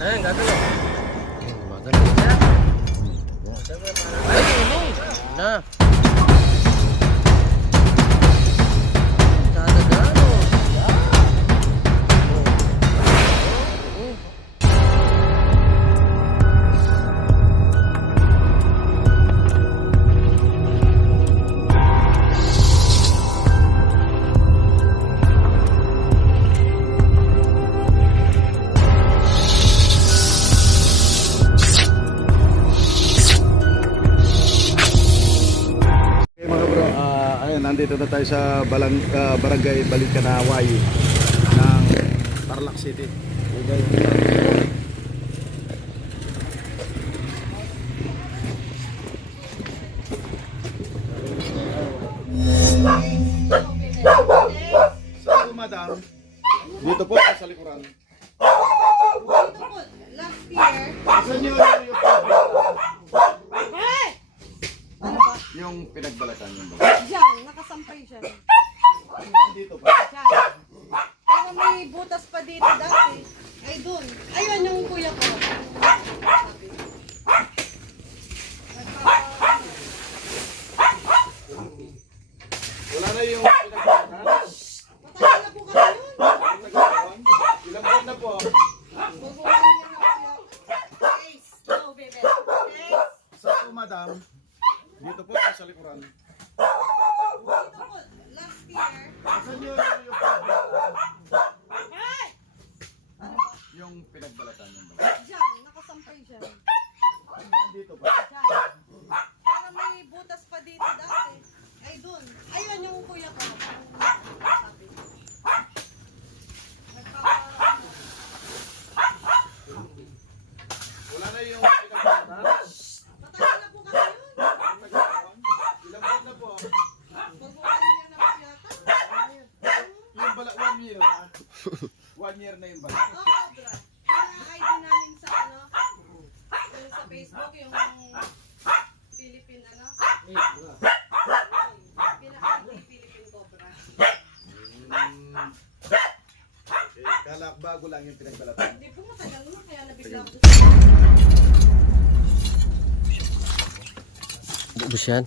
Ayan, gagalaw. Magaling na. Ay, ano? Na. Dadagano. Nandito na tayo sa barangay Balikanaway ng Tarlac City. Sa madam, dito po sa likuran. Dito po, last year. Saan nyo yung pinagbalatan yung baga? Diyan, nakasampay siya. Dito pa. Diyan. Pero may butas pa dito dati. Ay, dun. Ayun yung kuya ko. Sabi. Wala na yung pinagbalatan? Matagal na po kami yun. Ilang buwan na po? Bubuhayin niya na kuya. Ace. No, baby. Ace. Sa madam, dito po sa likuran. Dito po, last year. Saan nyo yung pinagbalatan yung baga? Diyan, nakasampay siya. Dito pa. Diyan. Pero may butas pa dito dati. Ay, dun. Ayun yung kuya ko. Sabi. Wala na yung pinagbalatan? Matagal na po kami yun. Ilang buwan na po? Bubuhayin niya na po yata. Yung bala, 1 year na. 1 year na yung bala. Oo, Brad. Pina-ID namin sa ano, yung sa Facebook, yung Philippine ano. Pina-ID Philippine Cobra. Okay, kala bago lang yung pinagbalatan. Hindi po matagal na, kaya nabigla ko. Bubus yan.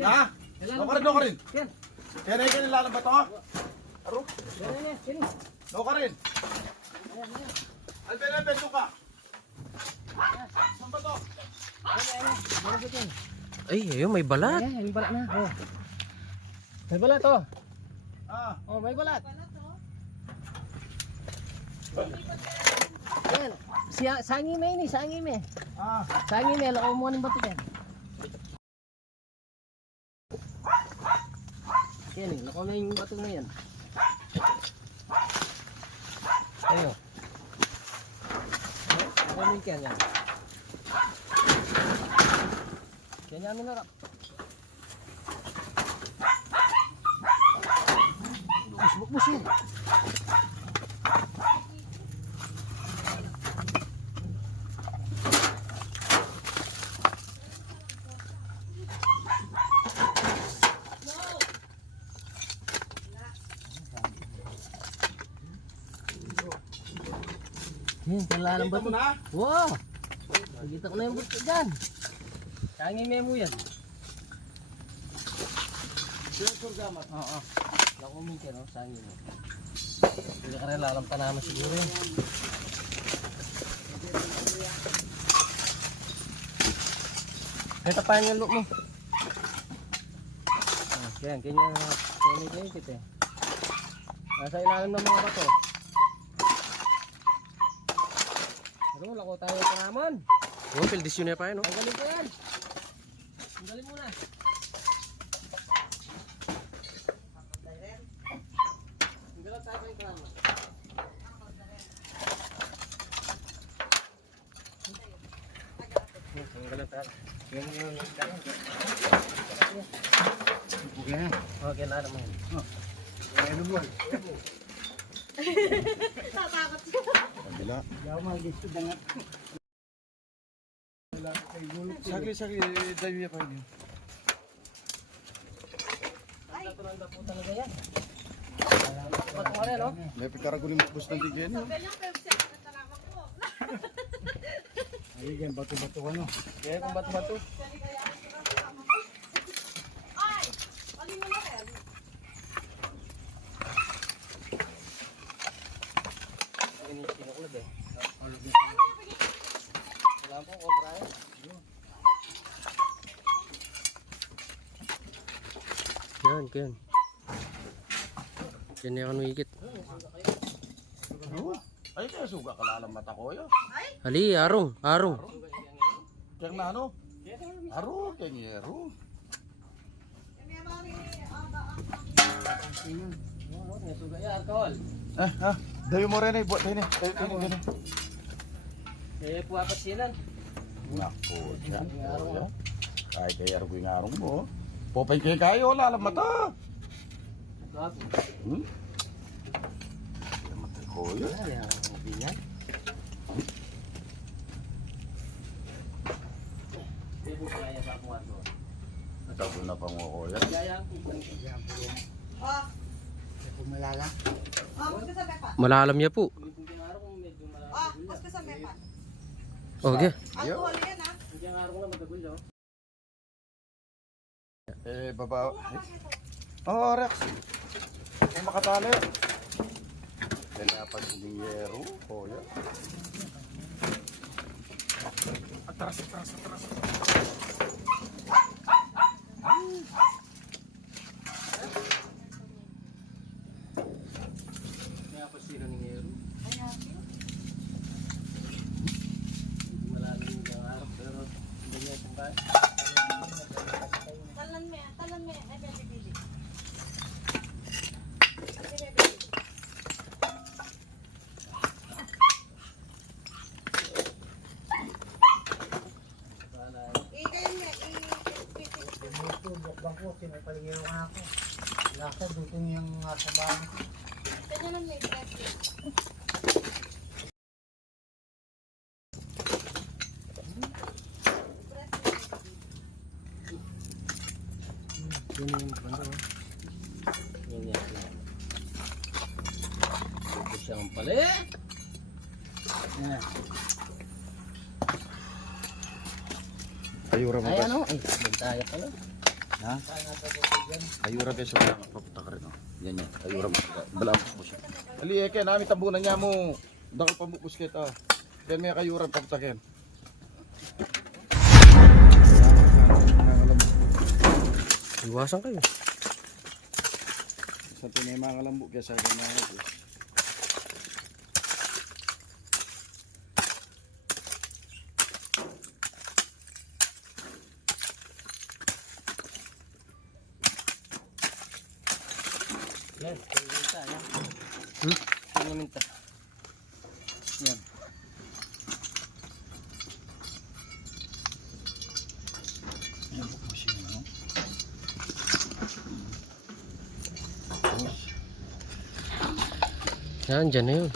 Ha? No ka rin, no ka rin. Kaya na yung nilalambat ako. Aro? No ka rin. Alben, Alben, ka. Saan ba to? Ay, ayun, may balat. Ayan, may balat na. Oh. May balat oh. Ah, Oh, may balat. Yan. Sangi me ini, sangi me. ah. Sangi me, lako mo ng bato yan. Yan, lako mo yung bato na yan. Ayo. Lako mo yan yan. Yan namin narap. Bukbus yun. Yan, kailangan ba Kita mo ito? na? Wow! Nakita ko na yung buto dyan. Sangi memo yan. Sure gamat. Oo. Nakumin ka no, sangi mo. Hindi ka rin lalampa naman siguro yun. Ito pa yung look mo. Yan, ganyan tip eh. Nasa ilalim ng mga bato. Pero lako tayo pa naman. Oh, pildisyon niya pa yun, no? Tanggalin ko yan. Tanggalin muna. Tanggalin tayo pa yung krama. Okay, lalo mo yun. Tatakot siya. Kabila. Sagli, dahil pa yun. Talaga yan. Ba't mo rin, no? May pagkaragunin mo bus ng tigyan. Sabi lang, pero siya, salamat po. Kaya kung bato-bato. Ay! Alin mo na rin. Ini kinukulad eh. Wala po, cobra eh. Yan. Yan na ako nuikit. Ay, kaya suga ka lalang mata ko yun. Ali, arong. Kaya na ano? Aro, kaya ngero. May mari, Nasuga yan, alcohol. Dayo mo rin eh, buat tayo ni. Eh, puwapasinan. Nako, dyan. Ay, kaya aro ko yung arong mo. Popay kayo, lalang mata. Gabi. Kaya mata ko yun. Ay, ang binyan. Hindi po kaya sa mga doon. Nagkago na pang ako yan. Kaya ang Oh. Oh, gusto sa mepa. Malalam niya po. Hindi araw kung medyo Oh, malaki. gusto sa mepa. Okay. Alcohol yan, ha? Hindi ang araw ko na magagulyo. Baba. Oh, Rex. Ay, makatali. Kaya pag siningero, oh, yan. Atras. Kaya pa sila ni Ngero. Ayan. Hindi malalim yung araw. Pero hindi niya itong bahay. Talan me. Ay, bibili. Ikayin niya, Kanya nun may plastic. Yun yung banda. Yan yan. Ito siyang pala eh. Yan. Ayura mo Ay ba? ano? Ay, bantaya pala. Ha? Ayura kayo sa papunta ka rin. Oh. Yan. Ayura mo. Balam mo siya. Ali, eke, namin tambunan niya mo. Dakal pa mo kita. Kaya may kayura pagtakin. Iwasan kayo. Sa tunay mga kalambo kaya sa akin na ito. Yan, minta yan. Minta. Yan. Yan po siya, no? Yan, dyan na yun.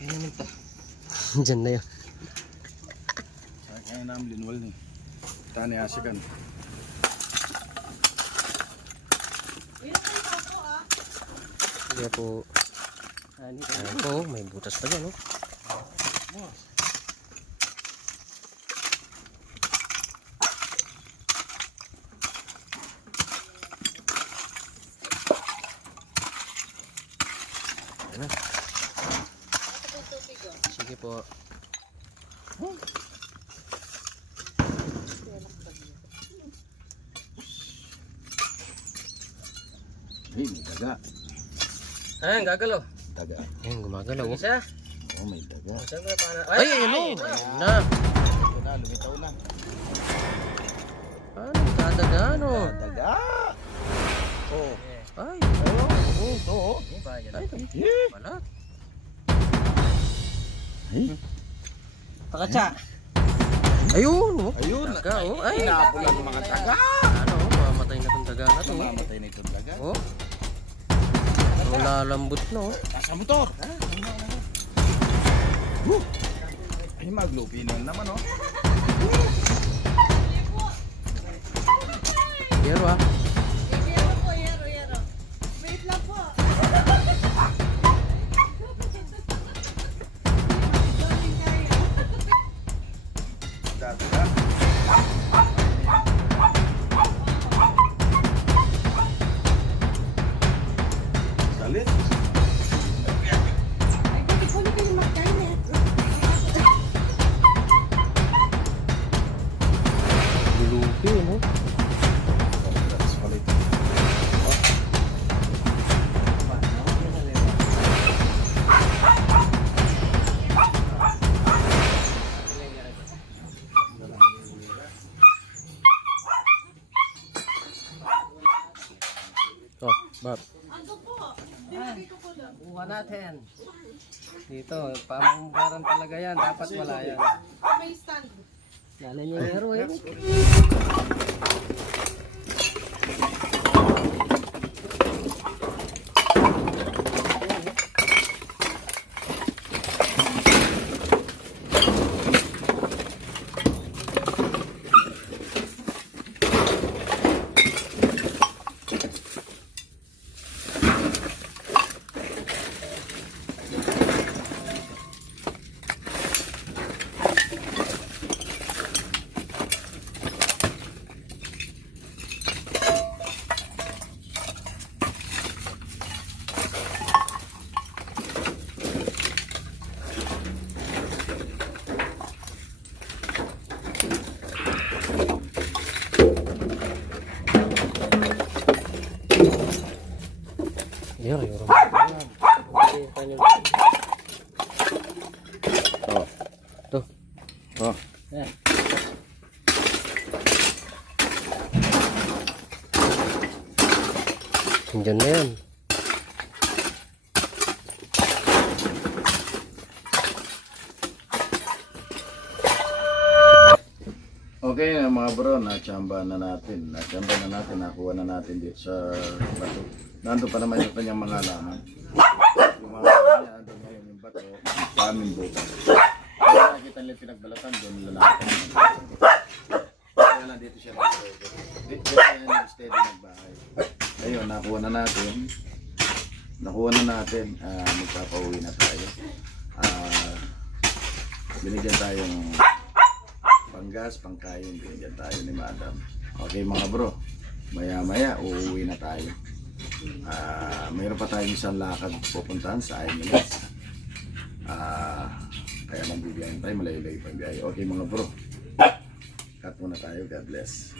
Yan minta. Dyan na yun. Sa kaya namin linwal ni. Tani asikan. Bilang kayo ako, ah. Kaya po, Ani. ayan po, may butas pa dyan, oh. Ayan na. Sige po. Hey, may daga. Ayan, gagalaw. Daga. Ayan, gumagalaw, oh. Isa. Oh, may daga. Saan ko pa na? Ay, ayun, oh. Ayun na. Ito na, lumitaw na. Ano, dadagaan, oh. Daga! Oh. Ay, Oh, ito oh. Ano ba yan? ay, Yeah. balat. Hey. Pakatsa. Ayun, oh. Ayun. Taga, oh. Ay, Hinapon lang ng mga taga. ano, mamamatay na itong daga na to. Oh. Mamatay na itong daga. Oh. Ang lalambot na, oh. Nasa motor. Ay, maglupinan naman, oh. Pero ah. Yero po, yero. Wait lang po. Dati na. Salit. Ay, dati ko na kayo magkain. Lulupi, no? Salit. Oh, Bob. Ando po. Dinagay ko po lang. Kuha natin. Dito, pamungkaran talaga yan. Dapat wala yan. May stand. Lalo niya hero eh. Yan, ayun. Oh. Ito. Oh. Yan. Andyan na yan. Okay mga bro, nachamba na natin. Nakuha na natin dito sa bato. Nandun pa naman yung kanyang mga laman. Yung mga laman niya, andun ngayon yung bato, sa aming bukas. Kaya nakikita nila yung pinagbalatan, doon nila nakita. Kaya lang dito siya nag-steady. Dito siya nag-steady nagbahay. Ayun, nakuha na natin. Magpapauwi na tayo. Binigyan tayong panggas, pangkain, binigyan tayo ni madam. Okay mga bro, maya maya uuwi na tayo. Mayroon pa tayong isang lakad pupuntahan sa Aymilas. Kaya magbibiyahin tayo, malayo-layo pa biyahe. Okay mga bro, cut muna tayo. God bless.